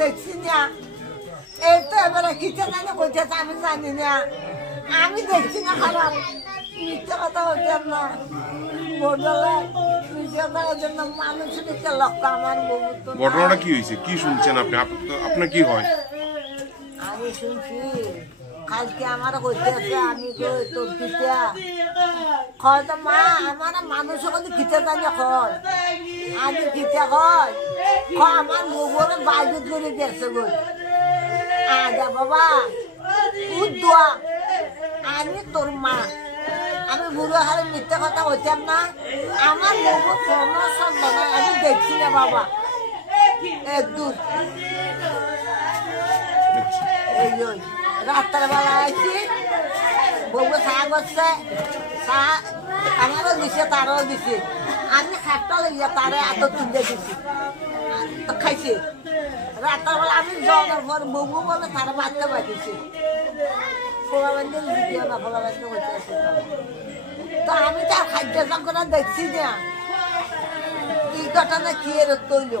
দেখছি না। এই তো এবারে কিচে জানি কোথায় আমি জানি না, আমি দেখছি না খারাপ মিথ্যে কথা হইতাম না বদলে মিথ্যে কথা হইতাম না। মানুষের একটা লক্ষ্য আমার বহুত। ঘটনাটা কি হয়েছে, কি শুনছেন আপনি? আপনার কি হয়? আমি শুনছি কালকে আমার হইতেছে, আমি কই তোর পিতা কয় তো মা আমার মানুষ কিন্তু খিচে জানি কয়, আমি খিচে কয় আমার গোবরে বাইজুত করে গেছে গো। আজা বাবা উদ্দোয়া আমি তোর মা, আমি বুড়ো হারে মিথ্যে কথা হইতাম না। আমার গোবর কোনো সম্ভব না, আমি দেখছি না বাবা একদূর। এই রাত্রের বেলা আইছি, বউ চা করছে, চা আমারও দিছে তারও দিছে, আমি খাটটা লইয়া তারে এত তুলে দিছি তো খাইছে। রাত্রের বেলা আমি যাওয়ার পর বউ বলে তারা বাচ্চা বাঁচিয়েছে, ফোলা বান্ধে দিও না, ফোলা বান্ধে বসে আছে। তো আমি তো খাদ্য সংকট দেখছি না, এই ঘটনা কি এর তৈল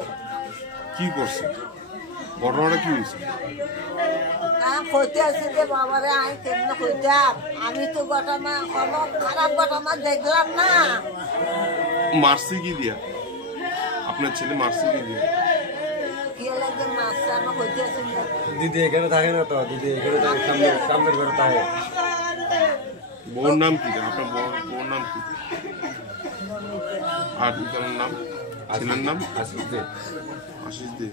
কি করছে, ঘটনাটা কি হয়েছে? কইতে আসি যে বাবারে আমি কেমন কইতাম, আমি তো ঘটনা কোনো খারাপ ঘটনা দেখলাম না। মারছে কি দিয়া? আপনার ছেলে মারছে কি দিয়া? কি লাগে মাছটা আমার কইতে আসি না। দিদি এখানে থাকে না তো, দিদি এখানে সামনের ঘরে থাকে। বউর নাম কি? আপনার বউর নাম কি? আর দুজনের নাম, ছেলের নাম? আশিস দে। আশিস দে।